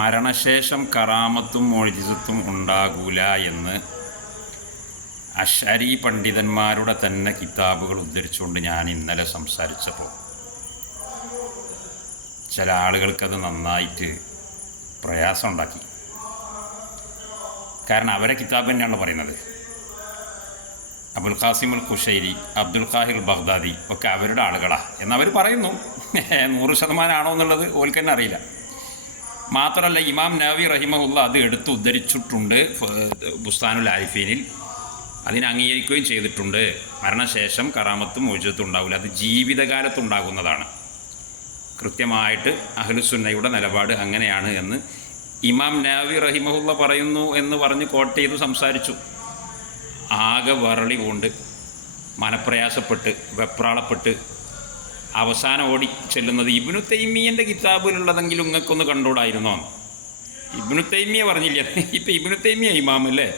മരണശേഷം കറാമത്തും മോഴിജിസത്തും ഉണ്ടാകൂല എന്ന് അഷരി പണ്ഡിതന്മാരുടെ തന്നെ കിതാബുകൾ ഉദ്ധരിച്ചുകൊണ്ട് ഞാൻ ഇന്നലെ സംസാരിച്ചപ്പോൾ. ചില ആളുകൾക്കത് നന്നായിട്ട് പ്രയാസമുണ്ടാക്കി. കാരണം അവരെ കിതാബ് തന്നെയാണ് പറയുന്നത്. Abul Qasim al Qushayri Abdul Qahir Baghdadi ഒക്കെ അവരുടെ ആളുകളാണ് എന്നവർ പറയുന്നു. നൂറ് ശതമാനമാണോ എന്നുള്ളത് ഓൽക്കന്നെ അറിയില്ല. മാത്രമല്ല ഇമാം നവി റഹിമഹുല്ല അത് എടുത്ത് ഉദ്ധരിച്ചിട്ടുണ്ട് ബുസ്താനുൽ ആരിഫീനിൽ. അതിനെ അംഗീകരിക്കുകയും ചെയ്തിട്ടുണ്ട്. മരണശേഷം കറാമത്തും മോചിതത്തും ഉണ്ടാവില്ല. അത് ജീവിതകാലത്തുണ്ടാകുന്നതാണ് കൃത്യമായിട്ട് അഹ്ലുസുന്നയുടെ നിലപാട് അങ്ങനെയാണ് എന്ന് ഇമാം നാവി റഹിമഹുല്ല പറയുന്നു എന്ന് പറഞ്ഞ് കോട്ട് ചെയ്ത് സംസാരിച്ചു. ആകെ വരളി കൊണ്ട് മനപ്രയാസപ്പെട്ട് വെപ്രാളപ്പെട്ട് അവസാനം ഓടി ചെല്ലുന്നത് ഇബിനു തൈമിയന്റെ കിതാബിലുള്ളതെങ്കിലും നിങ്ങൾക്കൊന്ന് കണ്ടോടായിരുന്നോ ഇബിനു തൈമിയ പറഞ്ഞില്ല? ഇപ്പം ഇബിനു തൈമിയ ഇമാം അല്ലേ?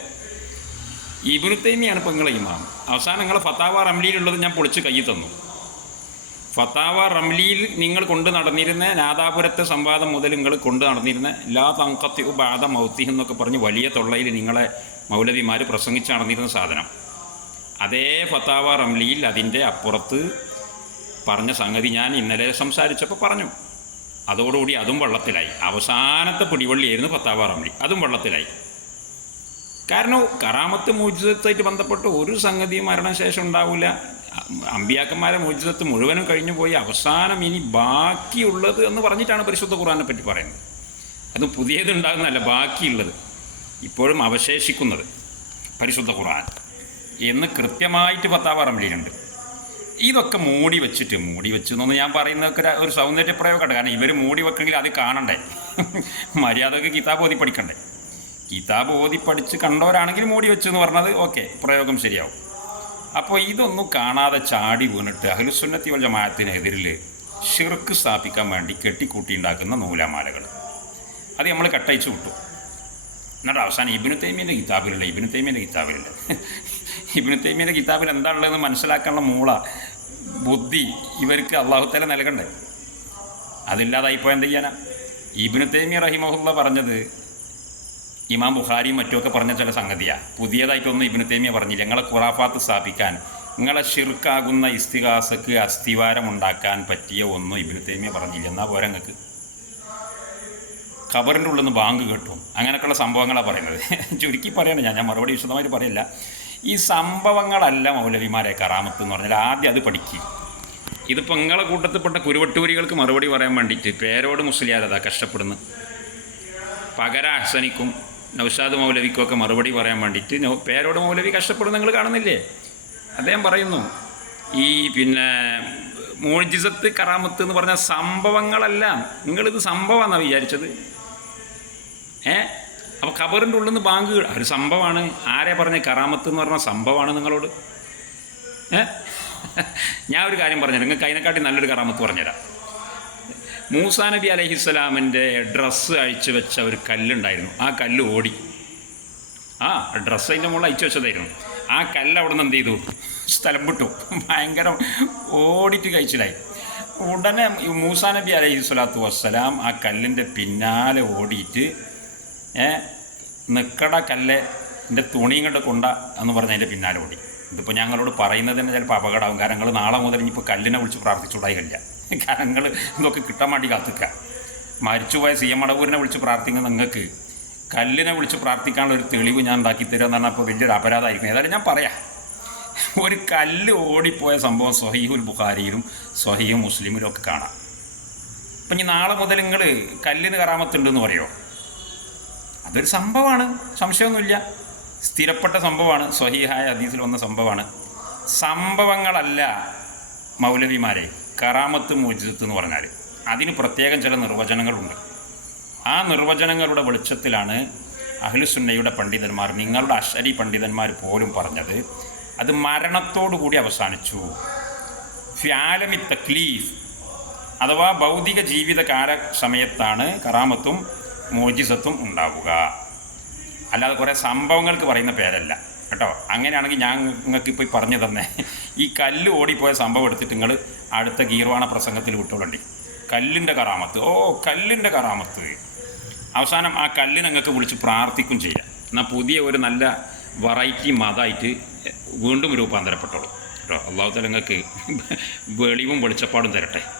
ഇബിനു തൈമിയാണ് ഇപ്പം നിങ്ങളെ ഇമാം. അവസാനം നിങ്ങളെ ഫത്താവ റംലിയിലുള്ളത് ഞാൻ പൊളിച്ച് കയ്യിൽ തന്നു. ഫത്താവ റംലിയിൽ നിങ്ങൾ കൊണ്ട് നടന്നിരുന്ന നാദാപുരത്തെ സംവാദം മുതൽ നിങ്ങൾ കൊണ്ട് നടന്നിരുന്ന ലാ തങ്കത്തി ബാധ മൗത്തി എന്നൊക്കെ പറഞ്ഞ് വലിയ തൊള്ളയിൽ നിങ്ങളെ മൗലവിമാർ പ്രസംഗിച്ച് നടന്നിരുന്ന സാധനം. അതേ ഫത്താവ റംലിയിൽ അതിന്റെ അപ്പുറത്ത് പറഞ്ഞ സംഗതി ഞാൻ ഇന്നലെ സംസാരിച്ചപ്പോൾ പറഞ്ഞു. അതോടുകൂടി അതും വെള്ളത്തിലായി. അവസാനത്തെ പിടിവള്ളിയായിരുന്നു ഫത്താവ റംലി അതും വെള്ളത്തിലായി. കാരണം കറാമത്ത് മോചിതത്തായിട്ട് ബന്ധപ്പെട്ട് ഒരു സംഗതിയും മരണശേഷം ഉണ്ടാവില്ല അമ്പിയാക്കന്മാരെ മോചിതത്ത് മുഴുവനും കഴിഞ്ഞു പോയി. അവസാനം ഇനി ബാക്കിയുള്ളത് എന്ന് പറഞ്ഞിട്ടാണ് പരിശുദ്ധ ഖുറാനെ പറ്റി പറയുന്നത്. അത് പുതിയത് ഉണ്ടാകുന്നതല്ല ബാക്കിയുള്ളത്. ഇപ്പോഴും അവശേഷിക്കുന്നത് പരിശുദ്ധ ഖുറാൻ എന്ന് കൃത്യമായിട്ട് പത്താവ് റംലിയിലുണ്ട് ഇതൊക്കെ മൂടി വെച്ചിട്ട് മൂടി വെച്ചു എന്നൊന്ന് ഞാൻ പറയുന്നതൊക്കെ ഒരു- സൗന്ദര്യ പ്രയോഗമാണ്. കാരണം ഇവർ മൂടി വെക്കെങ്കിൽ അത് കാണണ്ടേ? മര്യാദയ്ക്ക് കിതാബ് ഓതി പഠിക്കണ്ടേ? കിതാബ് ഓതി പഠിച്ച് കണ്ടവരാണെങ്കിൽ മൂടി വെച്ചു എന്ന് പറഞ്ഞത് ഓക്കെ പ്രയോഗം ശരിയാവും. അപ്പോൾ ഇതൊന്നും കാണാതെ ചാടി വീണിട്ട് അഹ്ലുസുന്നത്തി വൽ ജമാഅത്തിനെതിരിൽ ഷിർക്ക് സ്ഥാപിക്കാൻ വേണ്ടി കെട്ടിക്കൂട്ടിയുണ്ടാക്കുന്ന നൂലാമാലകൾ. അത് നമ്മൾ കട്ടയച്ചു വിട്ടു. എന്നിട്ട് അവസാനം ഇബിനു തൈമീന്റെ കിതാബിലുള്ള ഇബിനു തൈമീന്റെ കിതാബിലുള്ള ഇബിനു തൈമീന്റെ കിതാബിൽ എന്താ ഉള്ളതെന്ന് മനസ്സിലാക്കാനുള്ള മൂള. ബുദ്ധി ഇവർക്ക് അള്ളാഹുത്തല നൽകണ്ടേ? അതില്ലാതായിപ്പോൾ എന്ത് ചെയ്യാനാ? ഇബിനു തൈമി റഹിമഹുല്ല പറഞ്ഞത് ഇമാം ബുഖാരിയും മറ്റുമൊക്കെ പറഞ്ഞ ചില സംഗതിയാണ് പുതിയതായിട്ടൊന്നും ഇബിനു തൈമിയ പറഞ്ഞില്ല. നിങ്ങളെ ഖുറാഫാത്ത് സ്ഥാപിക്കാൻ നിങ്ങളെ ഷിർക്കാകുന്ന ഇസ്തിഹാസക്ക് അസ്ഥിവാരം ഉണ്ടാക്കാൻ പറ്റിയ ഒന്നും ഇബിനു തൈമിയ പറഞ്ഞില്ല. എന്നാൽ പോരെ നിങ്ങൾക്ക്? ഖബറിന്റെ ഉള്ളിൽ നിന്ന് ബാങ്ക് കെട്ടും. അങ്ങനെയൊക്കെയുള്ള സംഭവങ്ങളാണ് പറയുന്നത്. ചുരുക്കി പറയണം ഞാൻ. ഞാൻ മറുപടി വിശദമായിട്ട് പറയില്ല. ഈ സംഭവങ്ങളല്ല മൗലവിമാരെ കറാമത്ത് എന്ന് പറഞ്ഞാൽ ആദ്യം അത് പഠിക്കുക ഇതിപ്പോൾ നിങ്ങളെ കൂട്ടത്തിൽപ്പെട്ട കുരുവട്ടൂരികൾക്ക് മറുപടി പറയാൻ വേണ്ടിയിട്ട് പേരോട് മുസ്ലിയാരതാ കഷ്ടപ്പെടുന്നു. പകര അഹ്സനിക്കും നൗഷാദ് മൗലവിക്കും ഒക്കെ മറുപടി പറയാൻ വേണ്ടിയിട്ട് പേരോട് മൗലവി കഷ്ടപ്പെടുന്നു നിങ്ങൾ കാണുന്നില്ലേ? അദ്ദേഹം പറയുന്നു ഈ പിന്നെ മോജിസത്ത് കറാമത്ത് എന്ന് പറഞ്ഞ സംഭവങ്ങളല്ല നിങ്ങളിത് സംഭവമാണെന്നാണ് വിചാരിച്ചത്? ഏ? അപ്പോൾ ഖബറിന്റെ ഉള്ളിൽ നിന്ന് ബാങ്ക് ഒരു സംഭവമാണ്. ആരെ പറഞ്ഞ? കറാമത്ത് എന്ന് പറഞ്ഞ സംഭവമാണ് നിങ്ങളോട്. ഞാൻ ഒരു കാര്യം പറഞ്ഞു നിങ്ങൾക്ക് അതിനെക്കാട്ടി നല്ലൊരു കറാമത്ത് പറഞ്ഞുതരാം. മൂസാ നബി അലഹിസ്സലാമിന്റെ ഡ്രസ്സ് അഴിച്ചു വെച്ച ഒരു കല്ലുണ്ടായിരുന്നു. ആ കല്ല് ഓടി. ആ ഡ്രസ്സ് അതിന്റെ മുകളിൽ അയച്ചു വെച്ചതായിരുന്നു. ആ കല്ല് അവിടെ നിന്ന് എന്ത് ചെയ്തു? സ്ഥലം വിട്ടു. ഭയങ്കര ഓടിറ്റ് കഴിച്ചിലായി. ഉടനെ മൂസാ നബി അലഹി സ്വലാത്തു വസ്സലാം ആ കല്ലിന്റെ പിന്നാലെ ഓടിയിട്ട് ഏ നിക്കട കല്ല് എന്റെ തുണിയും കണ്ട് കൊണ്ട എന്ന് പറഞ്ഞ് അതിന്റെ പിന്നാലെ ഓടി. ഇതിപ്പോൾ ഞങ്ങളോട് പറയുന്നത് തന്നെ ചിലപ്പോൾ അപകടമാവും. കാരണം നാളെ മുതൽ ഇനിയിപ്പോൾ കല്ലിനെ വിളിച്ച് പ്രാർത്ഥിച്ചുകൂടായി കഴിയില്ല കാരണം നിങ്ങൾ ഇതൊക്കെ കിട്ടാൻ വേണ്ടി കാത്തുക്ക. മരിച്ചുപോയ സി എം അടവൂരിനെ വിളിച്ച് പ്രാർത്ഥിക്കുന്ന നിങ്ങൾക്ക് കല്ലിനെ വിളിച്ച് പ്രാർത്ഥിക്കാനുള്ള ഒരു തെളിവ് ഞാൻ ഉണ്ടാക്കി തരുക എന്ന് പറഞ്ഞാൽ അപ്പോൾ വലിയൊരു അപരാധമായിരിക്കും ഏതായാലും ഞാൻ പറയാം. ഒരു കല്ല് ഓടിപ്പോയ സംഭവം സ്വഹീഹുൽ ബുഖാരിയിലും സ്വഹീഹു മുസ്ലിമിലും ഒക്കെ കാണാം. അപ്പം ഇനി നാളെ മുതൽ നിങ്ങൾ കല്ലിന് കറാമത്തുണ്ടെന്ന് പറയുമോ അതൊരു സംഭവമാണ്. സംശയമൊന്നുമില്ല. സ്ഥിരപ്പെട്ട സംഭവമാണ്. സ്വഹീഹായ ഹദീസിൽ വന്ന സംഭവമാണ്. സംഭവങ്ങളല്ല മൗലവിമാരെ കറാമത്ത് മോചിതത്ത് എന്ന് പറഞ്ഞാൽ അതിന് പ്രത്യേകം ചില നിർവചനങ്ങളുണ്ട്. ആ നിർവചനങ്ങളുടെ വെളിച്ചത്തിലാണ് അഹ്ലുസുന്നയുടെ പണ്ഡിതന്മാർ നിങ്ങളുടെ അശ്വരി പണ്ഡിതന്മാർ പോലും പറഞ്ഞത്. അത് മരണത്തോടുകൂടി അവസാനിച്ചു. ഫ്യാലമി തക്ലീഫ് അഥവാ ഭൗതിക ജീവിതകാല സമയത്താണ് കറാമത്തും മോജിസത്തും ഉണ്ടാവുക. അല്ലാതെ കുറേ സംഭവങ്ങൾക്ക് പറയുന്ന പേരല്ല. കേട്ടോ? അങ്ങനെയാണെങ്കിൽ ഞാൻ നിങ്ങൾക്ക് ഇപ്പോൾ പറഞ്ഞു തന്നെ. ഈ കല്ല് ഓടിപ്പോയ സംഭവം എടുത്തിട്ട് നിങ്ങൾ അടുത്ത ഗീർവാണ പ്രസംഗത്തിൽ വിട്ടോളണ്ടി. കല്ലിന്റെ കറാമത്ത്. ഓ കല്ലിന്റെ കറാമത്ത്. അവസാനം ആ കല്ലിനെ നിങ്ങൾക്ക് വിളിച്ച് പ്രാർത്ഥിക്കും ചെയ്യാം. എന്നാൽ പുതിയ ഒരു നല്ല വെറൈറ്റി മതമായിട്ട് വീണ്ടും രൂപാന്തരപ്പെട്ടോളൂ. കേട്ടോ? അള്ളാഹു തല നിങ്ങൾക്ക് വെളിവും വെളിച്ചപ്പാടും തരട്ടെ.